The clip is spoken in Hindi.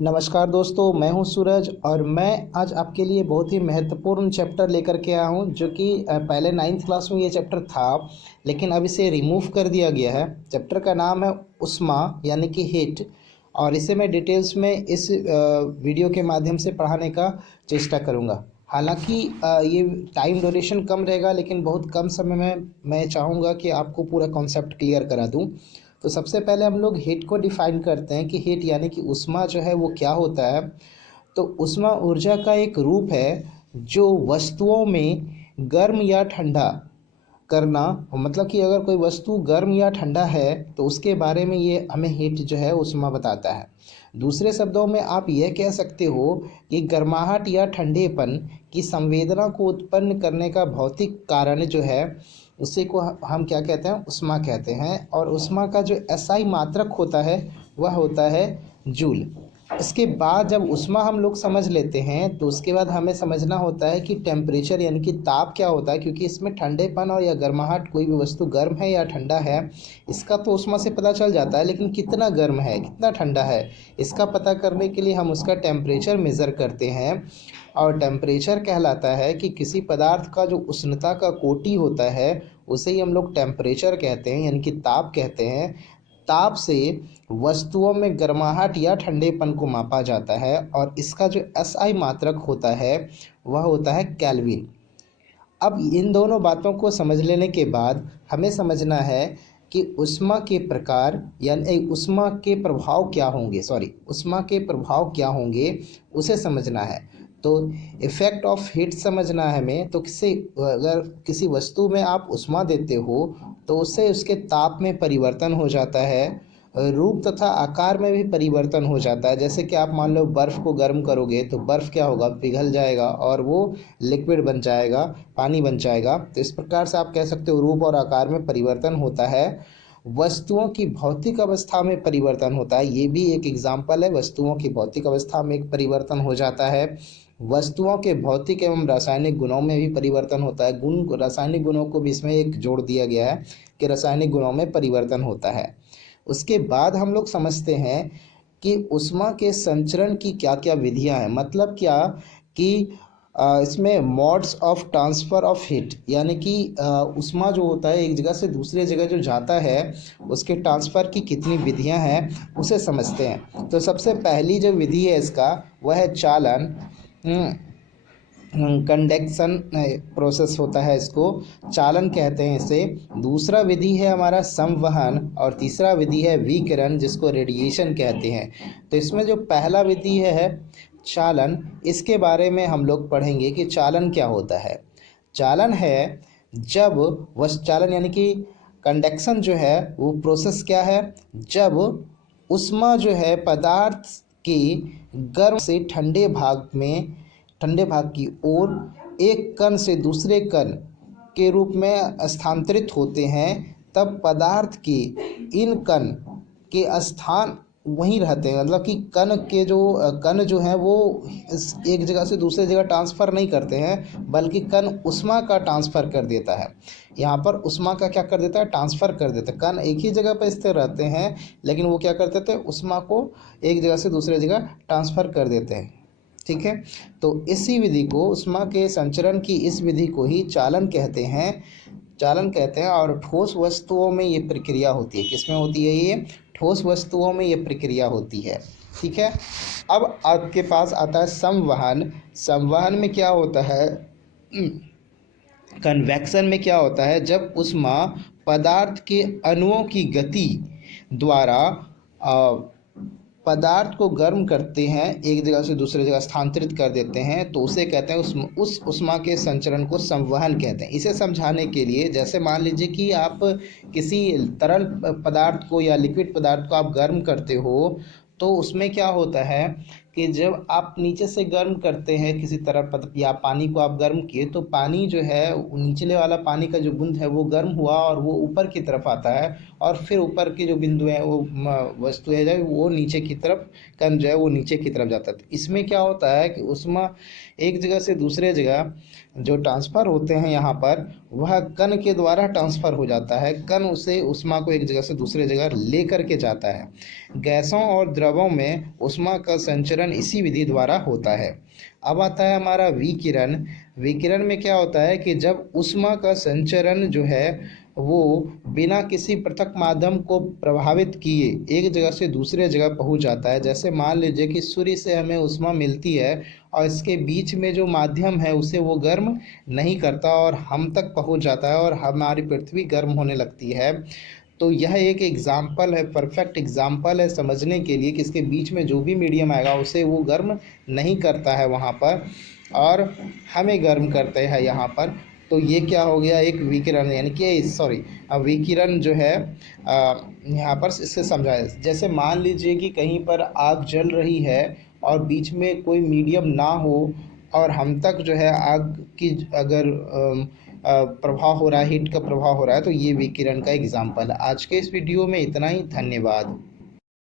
नमस्कार दोस्तों, मैं हूं सूरज और मैं आज आपके लिए बहुत ही महत्वपूर्ण चैप्टर लेकर के आया हूं जो कि पहले 9th क्लास में ये चैप्टर था, लेकिन अब इसे रिमूव कर दिया गया है। चैप्टर का नाम है उष्मा यानी कि हीट, और इसे मैं डिटेल्स में इस वीडियो के माध्यम से पढ़ाने का चेष्टा करूंगा। हालांकि ये टाइम ड्यूरेशन कम रहेगा, लेकिन बहुत कम समय में मैं चाहूँगा कि आपको पूरा कॉन्सेप्ट क्लियर करा दूँ। तो सबसे पहले हम लोग हीट को डिफाइन करते हैं कि हीट यानी कि ऊष्मा जो है वो क्या होता है। तो ऊष्मा ऊर्जा का एक रूप है जो वस्तुओं में गर्म या ठंडा करना, मतलब कि अगर कोई वस्तु गर्म या ठंडा है तो उसके बारे में ये हमें हीट जो है ऊष्मा बताता है। दूसरे शब्दों में आप यह कह सकते हो कि गर्माहट या ठंडेपन की संवेदना को उत्पन्न करने का भौतिक कारण जो है उसी को हम क्या कहते हैं, ऊष्मा कहते हैं। और ऊष्मा का जो एसआई मात्रक होता है वह होता है जूल। इसके बाद जब ऊष्मा हम लोग समझ लेते हैं तो उसके बाद हमें समझना होता है कि टेम्परेचर यानी कि ताप क्या होता है, क्योंकि इसमें ठंडेपन और या गर्माहट, कोई भी वस्तु गर्म है या ठंडा है इसका तो ऊष्मा से पता चल जाता है, लेकिन कितना गर्म है कितना ठंडा है इसका पता करने के लिए हम उसका टेम्परेचर मेज़र करते हैं। और टेम्परेचर कहलाता है कि किसी पदार्थ का जो उष्णता का कोटि होता है उसे ही हम लोग टेम्परेचर कहते हैं, यानी कि ताप कहते हैं। ताप से वस्तुओं में गर्माहट या ठंडेपन को मापा जाता है और इसका जो एसआई मात्रक होता है वह होता है केल्विन। अब इन दोनों बातों को समझ लेने के बाद हमें समझना है कि ऊष्मा के प्रकार यानी ऊष्मा के प्रभाव क्या होंगे, ऊष्मा के प्रभाव क्या होंगे उसे समझना है। तो इफ़ेक्ट ऑफ हीट समझना है हमें। तो अगर किसी वस्तु में आप ऊष्मा देते हो तो उससे उसके ताप में परिवर्तन हो जाता है, रूप तथा आकार में भी परिवर्तन हो जाता है। जैसे कि आप मान लो बर्फ़ को गर्म करोगे तो बर्फ़ क्या होगा, पिघल जाएगा और वो लिक्विड बन जाएगा, पानी बन जाएगा। तो इस प्रकार से आप कह सकते हो रूप और आकार में परिवर्तन होता है। वस्तुओं की भौतिक अवस्था में परिवर्तन होता है, ये भी एक एग्जाम्पल है। वस्तुओं की भौतिक अवस्था में एक परिवर्तन हो जाता है। वस्तुओं के भौतिक एवं रासायनिक गुणों में भी परिवर्तन होता है। रासायनिक गुणों को भी इसमें एक जोड़ दिया गया है कि रासायनिक गुणों में परिवर्तन होता है। उसके बाद हम लोग समझते हैं कि ऊष्मा के संचरण की क्या क्या विधियां हैं। मतलब क्या कि इसमें modes of transfer of heat, यानी कि ऊष्मा जो होता है एक जगह से दूसरे जगह जो जाता है उसके ट्रांसफ़र की कितनी विधियां हैं उसे समझते हैं। तो सबसे पहली जो विधि है इसका वह है चालन। कंडक्शन प्रोसेस होता है, इसको चालन कहते हैं इसे। दूसरा विधि है हमारा संवहन और तीसरा विधि है विकिरण जिसको रेडिएशन कहते हैं। तो इसमें जो पहला विधि है चालन, इसके बारे में हम लोग पढ़ेंगे कि चालन क्या होता है। चालन है जब चालन यानी कि कंडक्शन जो है वो प्रोसेस क्या है, जब ऊष्मा जो है पदार्थ के गर्म से ठंडे भाग की ओर एक कण से दूसरे कण के रूप में स्थानांतरित होते हैं, तब पदार्थ के इन कण के स्थान वहीं रहते हैं। मतलब कि कण जो हैं वो एक जगह से दूसरे जगह ट्रांसफ़र नहीं करते हैं, बल्कि कण ऊष्मा का ट्रांसफ़र कर देता है। यहाँ पर ऊष्मा का क्या कर देता है, ट्रांसफ़र कर देता है। कण एक ही जगह पर स्थिर रहते हैं, लेकिन वो क्या करते थे, ऊष्मा को एक जगह से दूसरे जगह ट्रांसफ़र कर देते हैं। ठीक है, तो इसी विधि को, ऊष्मा के संचरण की इस विधि को ही चालन कहते हैं। और ठोस वस्तुओं में ये प्रक्रिया होती है। किसमें होती है ये, ठोस वस्तुओं में ये प्रक्रिया होती है। ठीक है, अब आपके पास आता है संवहन। संवहन में क्या होता है, कन्वेक्शन में क्या होता है, जब ऊष्मा पदार्थ के अणुओं की गति द्वारा पदार्थ को गर्म करते हैं, एक जगह से दूसरे जगह स्थानांतरित कर देते हैं, तो उसे कहते हैं उस ऊष्मा के संचरण को संवहन कहते हैं। इसे समझाने के लिए, जैसे मान लीजिए कि आप किसी तरल पदार्थ को या लिक्विड पदार्थ को आप गर्म करते हो, तो उसमें क्या होता है कि जब आप नीचे से गर्म करते हैं किसी तरह या पानी को आप गर्म किए तो पानी जो है निचले वाला पानी का जो बूंद है वो गर्म हुआ और वो ऊपर की तरफ आता है और फिर ऊपर की जो बिंदु है वो वस्तु है जो वो नीचे की तरफ कण जो है वो नीचे की तरफ जाता है। तो इसमें क्या होता है कि ऊष्मा एक जगह से दूसरे जगह जो ट्रांसफ़र होते हैं यहाँ पर वह कण के द्वारा ट्रांसफ़र हो जाता है। कण उसे ऊष्मा को एक जगह से दूसरे जगह ले करके जाता है। गैसों और द्रवों में ऊष्मा का संचरण इसी विधि द्वारा होता है। अब आता है हमारा विकिरण। विकिरण में क्या होता है कि जब ऊष्मा का संचरण जो है वो बिना किसी पृथक माध्यम को प्रभावित किए एक जगह से दूसरे जगह पहुंच जाता है। जैसे मान लीजिए कि सूर्य से हमें ऊष्मा मिलती है और इसके बीच में जो माध्यम है उसे वो गर्म नहीं करता और हम तक पहुंच जाता है और हमारी पृथ्वी गर्म होने लगती है। तो यह एक एग्जाम्पल है, परफेक्ट एग्जाम्पल है समझने के लिए कि इसके बीच में जो भी मीडियम आएगा उसे वो गर्म नहीं करता है वहाँ पर और हमें गर्म करते हैं यहाँ पर। तो ये क्या हो गया, एक विकिरण, यानी कि सॉरी विकिरण जो है यहाँ पर इससे समझाया। जैसे मान लीजिए कि कहीं पर आग जल रही है और बीच में कोई मीडियम ना हो और हम तक जो है आग की अगर प्रभाव हो रहा है, हीट का प्रभाव हो रहा है, तो ये विकिरण का एग्जाम्पल है। आज के इस वीडियो में इतना ही। धन्यवाद।